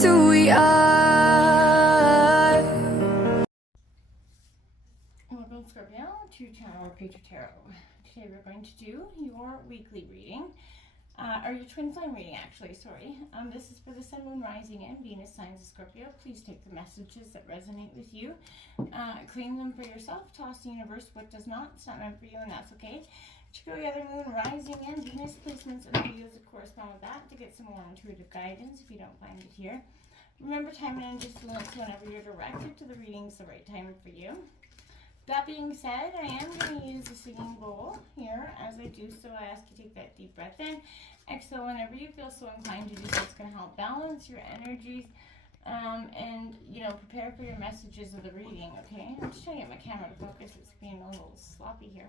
just who we are. Welcome, Scorpio, to Channel Creature Tarot. Today we're going to do your weekly reading, or your twin flame reading, actually, sorry. This is for the Sun, Moon, Rising, and Venus signs of Scorpio. Please take the messages that resonate with you, claim them for yourself, toss the universe what does not. It's not meant for you, and that's okay. Check out the other Moon, Rising, and Venus placements and videos that correspond with that to get some more intuitive guidance if you don't find it here. Remember, time and energy fluence whenever you're directed to the readings the right time for you. That being said, I am going to use a singing bowl here. As I do so, I ask you to take that deep breath in. Exhale whenever you feel so inclined to do so. It's going to help balance your energies and, you know, prepare for your messages of the reading, okay? I'm just trying to get my camera to focus. It's being a little sloppy here.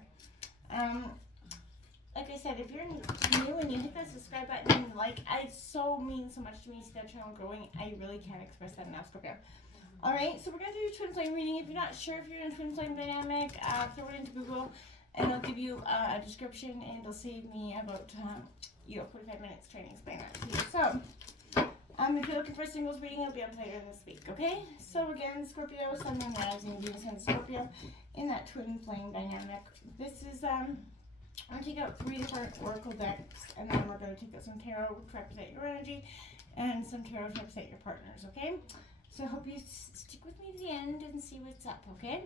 Like I said, if you're new and you hit that subscribe button and like, it so means so much to me. See that channel growing. I really can't express that enough, Scorpio. Alright, so we're going to do a twin flame reading. If you're not sure if you're in a twin flame dynamic, throw it into Google and it'll give you a description and it'll save me about 45 minutes trying to explain that to you. So, if you're looking for a singles reading, it'll be up later this week, okay? So again, Scorpio, Sun, Moon, Rising, Venus, and Scorpio in that twin flame dynamic. This is, I'm going to take out 3 different oracle decks and then we're going to take out some tarot to represent your energy and some tarot to represent your partners, okay? So I hope you stick with me to the end and see what's up, okay?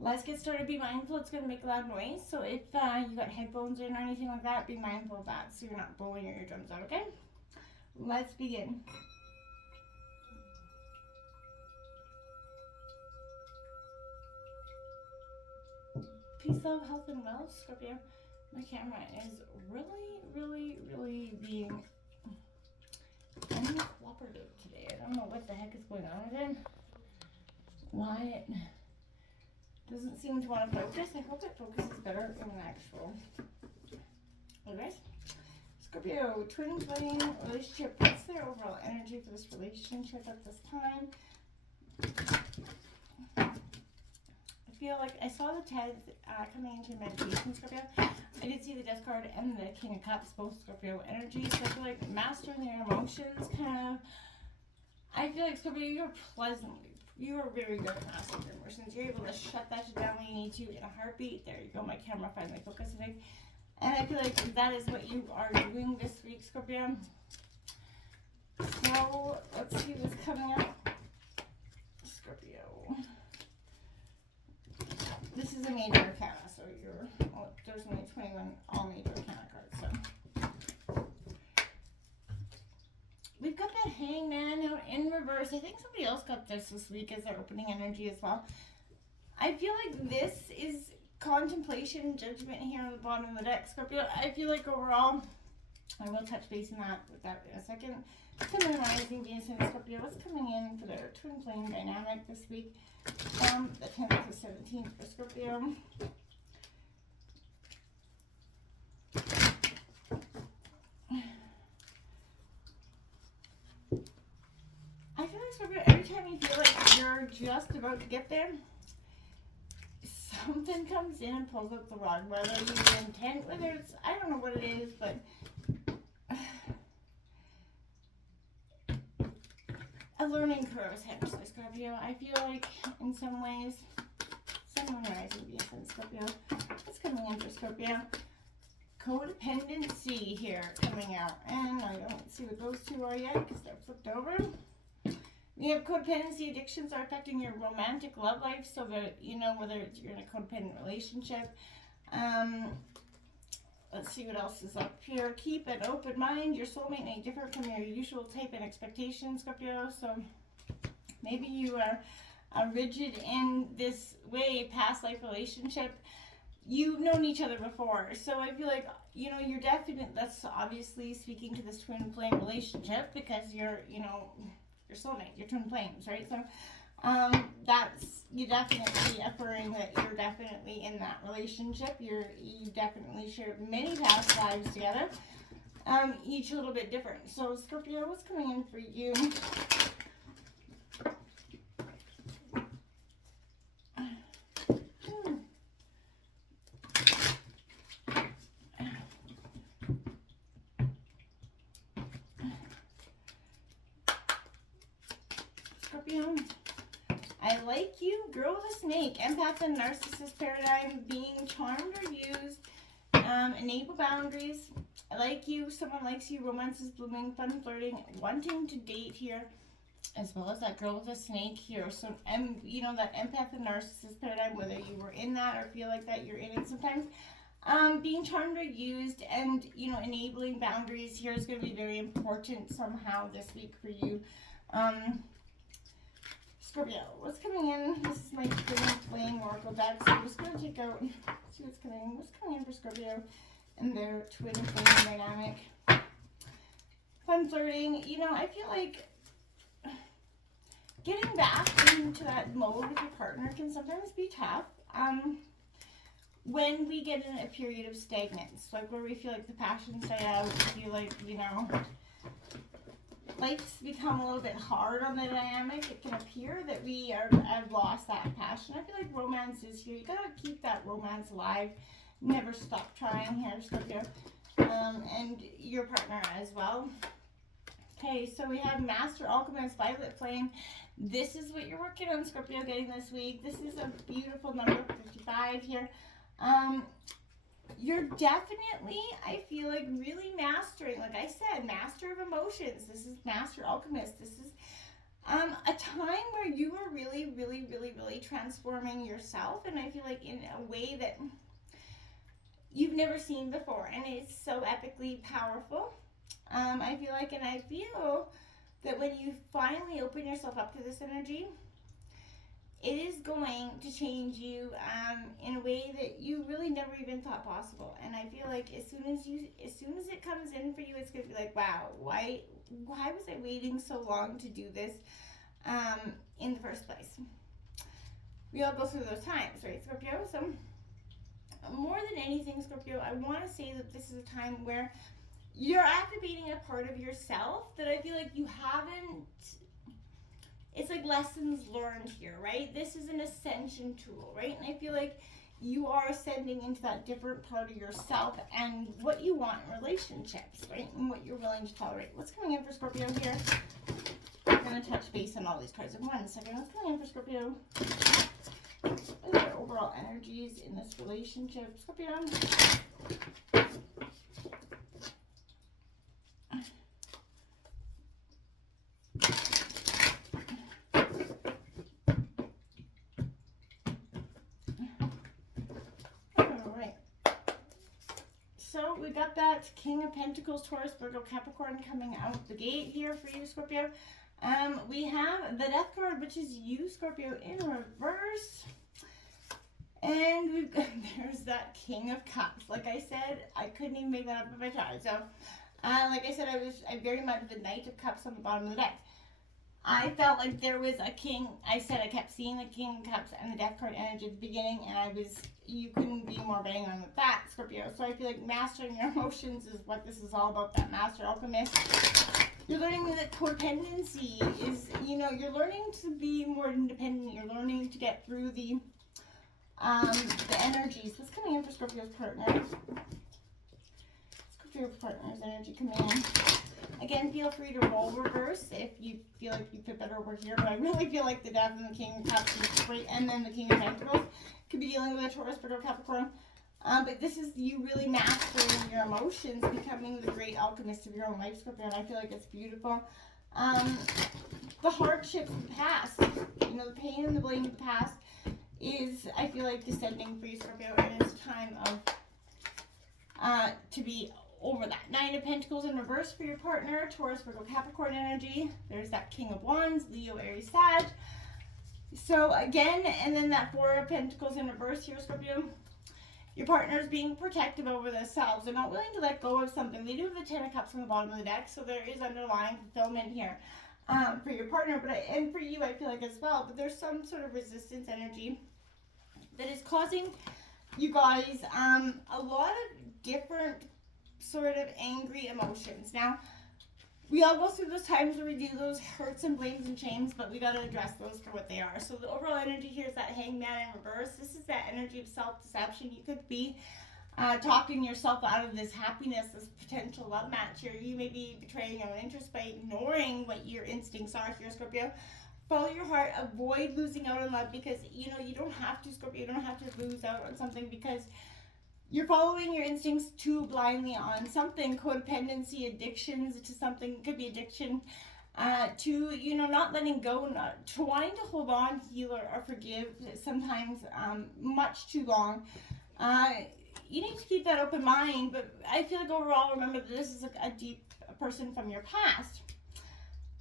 Let's get started. Be mindful it's going to make a loud noise. So if you got headphones in or anything like that, be mindful of that so you're not blowing your eardrums out, okay? Let's begin. Peace, love, health, and wealth, Scorpio. My camera is really being uncooperative today. I don't know what the heck is going on with it. Why it doesn't seem to want to focus. I hope it focuses better in an actual. Anyways, Scorpio, twin flame relationship. What's their overall energy for this relationship at this time? I feel like I saw the TED coming into meditation, Scorpio. I did see the Death card and the King of Cups, both Scorpio energies. So I feel like mastering their emotions kind of. I feel like Scorpio, you are very good at mastering your emotions. You're able to shut that shit down when you need to in a heartbeat. There you go, my camera finally focusing. And I feel like that is what you are doing this week, Scorpio. So let's see what's coming up. Scorpio. This is a major arcana, so there's only 21 all major arcana cards, so. We've got that Hangman out in reverse. I think somebody else got this week as their opening energy as well. I feel like this is contemplation, judgment here on the bottom of the deck, Scorpio. I feel like overall, I will touch base on that with that in a second. Sun, Moon, Rising, Venus, and Scorpio. What's coming in for their twin flame dynamic this week? From the 10th to 17th for Scorpio. I feel like, Scorpio, every time you feel like you're just about to get there, something comes in and pulls up the rug. Whether you intent, whether it's, I don't know what it is, but a learning curve, essentially, Scorpio. I feel like, in some ways, Sun, Moon, Rising, Venus, and Scorpio. What's coming in for Scorpio? Codependency here coming out. And I don't see what those two are yet because they're flipped over. We have codependency. Addictions are affecting your romantic love life, so that, you know, whether you're in a codependent relationship. Let's see what else is up here. Keep an open mind. Your soulmate may differ from your usual type and expectations, Scorpio. So maybe you are rigid in this way, past life relationship. You've known each other before. So I feel like, you know, you're definitely, that's obviously speaking to this twin flame relationship because you're, you know, your soulmate, your twin flames, right? So that's, you definitely affirming that you're definitely in that relationship. You definitely shared many past lives together, each a little bit different. So Scorpio, what's coming in for you? like you, girl with a snake, empath and narcissist paradigm, being charmed or used, enable boundaries. I like you, someone likes you, romance is blooming, fun flirting, wanting to date here, as well as that girl with a snake here. So, you know, that empath and narcissist paradigm, whether you were in that or feel like that you're in it sometimes. Being charmed or used, and, you know, enabling boundaries here is going to be very important somehow this week for you. Scorpio, what's coming in? This is my Twin Flame Oracle deck, so I'm just going to take out, see what's coming in for Scorpio and their Twin Flame dynamic. Fun flirting, you know, I feel like getting back into that mode with your partner can sometimes be tough. When we get in a period of stagnance, like where we feel like the passion's died out, we feel like, you know, life's become a little bit hard on the dynamic, it can appear that we have lost that passion. I feel like romance is here. You gotta keep that romance alive. Never stop trying here, Scorpio. And your partner as well. Okay, so we have Master Alchemist, Violet Flame. This is what you're working on, Scorpio, getting this week. This is a beautiful number, 55 here. You're definitely, I feel like, really mastering, like I said, master of emotions. This is Master Alchemist. This is a time where you are really, really, really, really transforming yourself, and I feel like in a way that you've never seen before, and it's so epically powerful. I feel like, and I feel that when you finally open yourself up to this energy, it is going to change you in a way that you really never even thought possible. And I feel like as soon as it comes in for you, it's gonna be like, wow, why was I waiting so long to do this in the first place? We all go through those times, right, Scorpio? So more than anything, Scorpio, I want to say that this is a time where you're activating a part of yourself that I feel like you haven't. It's like lessons learned here, right? This is an ascension tool, right? And I feel like you are ascending into that different part of yourself and what you want in relationships, right? And what you're willing to tolerate. What's coming in for Scorpio here? I'm going to touch base on all these cards in 1 second. What's coming in for Scorpio? What are their overall energies in this relationship, Scorpio? So we got that King of Pentacles, Taurus, Virgo, Capricorn coming out the gate here for you, Scorpio. We have the Death card, which is you, Scorpio, in reverse. And we've got, there's that King of Cups. Like I said, I couldn't even make that up if I tried. So, like I said, I very much the Knight of Cups on the bottom of the deck. I felt like there was a king. I said I kept seeing the King of Cups and the Death card energy at the beginning, and you couldn't be more bang on with that, Scorpio. So I feel like mastering your emotions is what this is all about, that Master Alchemist. You're learning that codependency is, you know, you're learning to be more independent. You're learning to get through the energies. What's coming in for Scorpio's partner? Scorpio partner's energy coming in. Again, feel free to roll reverse if you feel like you fit better over here, but I really feel like the Death and the King of Cups is great, and then the King of Pentacles could be dealing with a Taurus, Virgo, Capricorn. But this is you really mastering your emotions, becoming the great alchemist of your own life, Scorpio, and I feel like it's beautiful. The hardships of the past, you know, the pain and the blame of the past is, I feel like, descending for you, Scorpio, and it's time of to be over that. Nine of Pentacles in reverse for your partner, Taurus, Virgo, Capricorn energy. There's that King of Wands, Leo, Aries, Sag. So again, and then that Four of Pentacles in reverse here, Scorpio. Your partner's being protective over themselves. They're not willing to let go of something. They do have the Ten of Cups on the bottom of the deck, so there is underlying fulfillment here for your partner, and for you, I feel like as well. But there's some sort of resistance energy that is causing you guys a lot of different sort of angry emotions. Now, we all go through those times where we do those hurts and blames and shames, but we got to address those for what they are. So the overall energy here is that Hangman in reverse. This is that energy of self-deception. You could be talking yourself out of this happiness, this potential love match here. You may be betraying your own interest by ignoring what your instincts are here, Scorpio. Follow your heart. Avoid losing out on love, because, you know, you don't have to, Scorpio. You don't have to lose out on something because you're following your instincts too blindly on something. Codependency, addictions to something. It could be addiction to, you know, not letting go, not to wanting to hold on, heal, or forgive sometimes much too long. You need to keep that open mind, but I feel like overall, remember that this is a deep person from your past.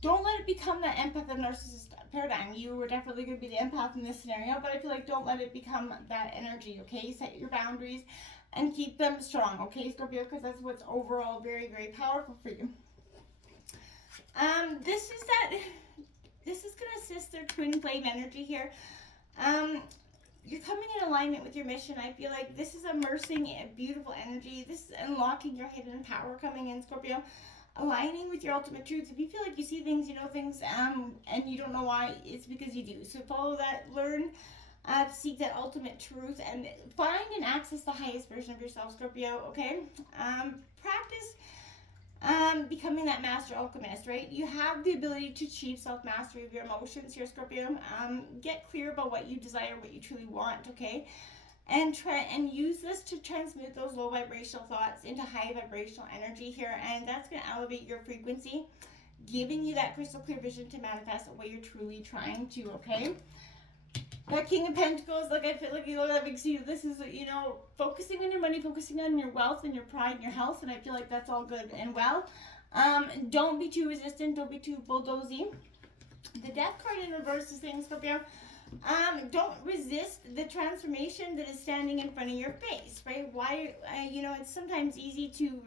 Don't let it become that empath and narcissist paradigm. You were definitely going to be the empath in this scenario, but I feel like don't let it become that energy, okay? Set your boundaries and keep them strong, okay, Scorpio? Because that's what's overall very, very powerful for you. This is going to assist their twin flame energy here. You're coming in alignment with your mission. I feel like this is immersing a beautiful energy. This is unlocking your hidden power coming in, Scorpio. Aligning with your ultimate truth. If you feel like you see things, you know things, and you don't know why, it's because you do. So follow that, learn, seek that ultimate truth, and find and access the highest version of yourself, Scorpio, okay? Practice becoming that master alchemist, right? You have the ability to achieve self-mastery of your emotions here, Scorpio. Get clear about what you desire, what you truly want, okay? And try and use this to transmute those low vibrational thoughts into high vibrational energy here, and that's going to elevate your frequency, giving you that crystal clear vision to manifest what you're truly trying to, okay? That King of Pentacles, like I feel like, you know, that big seed, this is, you know, focusing on your money, focusing on your wealth and your pride and your health, and I feel like that's all good and well. Don't be too resistant, don't be too bulldozy. The Death card in reverse is saying, Scorpio, don't resist the transformation that is standing in front of your face, right? Why, you know, it's sometimes easy to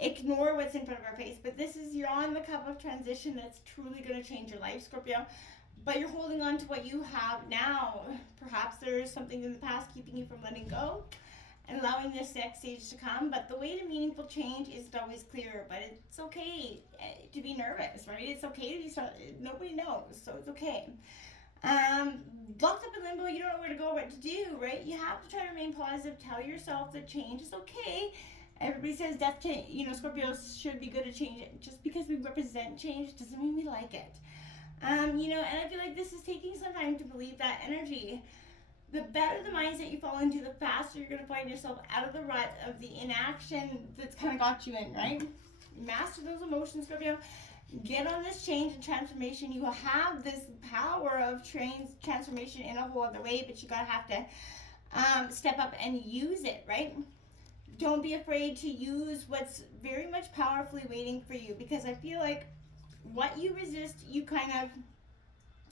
ignore what's in front of our face, but this is, you're on the cup of transition that's truly going to change your life, Scorpio. But you're holding on to what you have now. Perhaps there's something in the past keeping you from letting go and allowing this next stage to come. But the way to meaningful change isn't always clear. But it's okay to be nervous, right? It's okay to be nobody knows, so it's okay. Locked up in limbo, you don't know where to go, what to do, right? You have to try to remain positive. Tell yourself that change is okay. Everybody says death change, you know, Scorpios should be good at change. Just because we represent change doesn't mean we like it. You know, and I feel like this is taking some time to believe that energy. The better the mindset you fall into, the faster you're going to find yourself out of the rut of the inaction that's kind of got you in, right? Master those emotions, Scorpio. Get on this change and transformation. You will have this power of transformation in a whole other way, but you got to have to step up and use it, right? Don't be afraid to use what's very much powerfully waiting for you, because I feel like what you resist,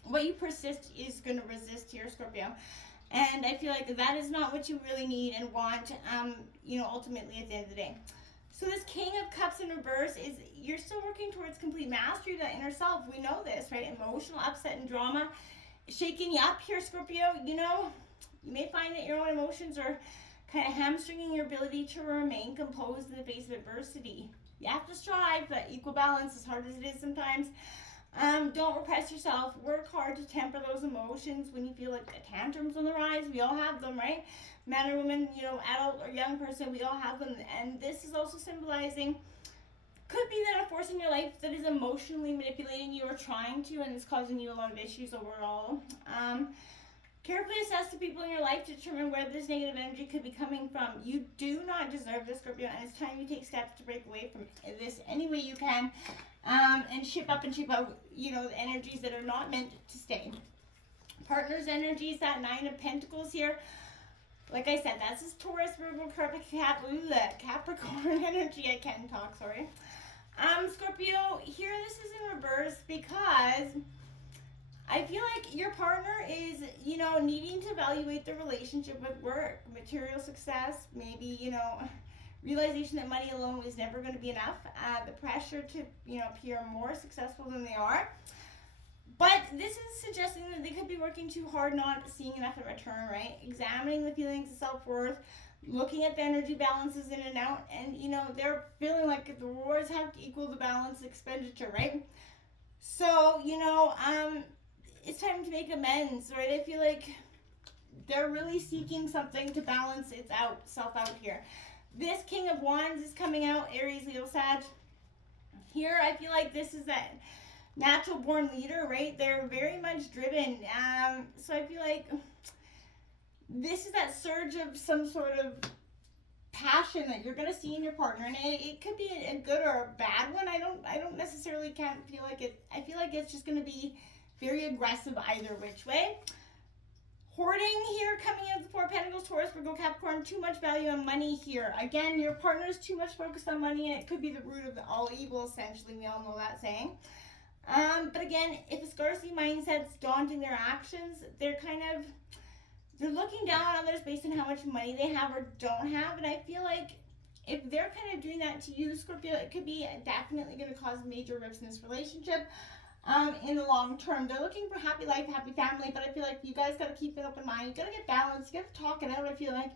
what you persist is going to resist here, Scorpio. And I feel like that is not what you really need and want, you know, ultimately at the end of the day. So this King of Cups in reverse is, you're still working towards complete mastery of that inner self. We know this, right? Emotional upset and drama shaking you up here, Scorpio. You know, you may find that your own emotions are kind of hamstringing your ability to remain composed in the face of adversity. You have to strive for equal balance, as hard as it is sometimes. Don't repress yourself. Work hard to temper those emotions when you feel like a tantrum's on the rise. We all have them, right? Man or woman, you know, adult or young person, we all have them. And this is also symbolizing, could be that a force in your life that is emotionally manipulating you or trying to, and it's causing you a lot of issues overall. Carefully assess the people in your life to determine where this negative energy could be coming from. You do not deserve this, Scorpio, and it's time you take steps to break away from this any way you can, and ship up and ship out, you know, the energies that are not meant to stay. Partners' energies, that Nine of Pentacles here. Like I said, that's this Taurus, Virgo, Capricorn energy. I can't talk, sorry. Scorpio, here this is in reverse because I feel like your partner is, you know, needing to evaluate the relationship with work, material success, maybe, you know, realization that money alone is never going to be enough, the pressure to, you know, appear more successful than they are. But this is suggesting that they could be working too hard, not seeing enough in return, right? Examining the feelings of self-worth, looking at the energy balances in and out, and, you know, they're feeling like the rewards have to equal the balance expenditure, right? So, you know, it's time to make amends, right? I feel like they're really seeking something to balance self out here. This King of Wands is coming out, Aries, Leo, Sag. Here, I feel like this is that natural born leader, right? They're very much driven. So I feel like this is that surge of some sort of passion that you're going to see in your partner, and it could be a good or a bad one. I don't necessarily can't feel like it. I feel like it's just going to be very aggressive either which way. Hoarding here, coming out of the Four of Pentacles, Taurus, Virgo, Capricorn, too much value on money here. Again, your partner is too much focused on money, and it could be the root of all evil, essentially. We all know that saying. But again, if a scarcity mindset's daunting their actions, they're looking down on others based on how much money they have or don't have. And I feel like if they're kind of doing that to you, Scorpio, it could be definitely going to cause major rifts in this relationship. In the long term, they're looking for happy life, happy family, but I feel like you guys got to keep an open mind. You got to get balanced. You got to talk it out. I feel like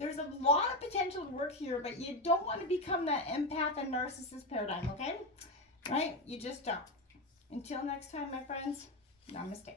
there's a lot of potential work here, but you don't want to become that empath and narcissist paradigm, okay? Right? You just don't. Until next time, my friends, namaste.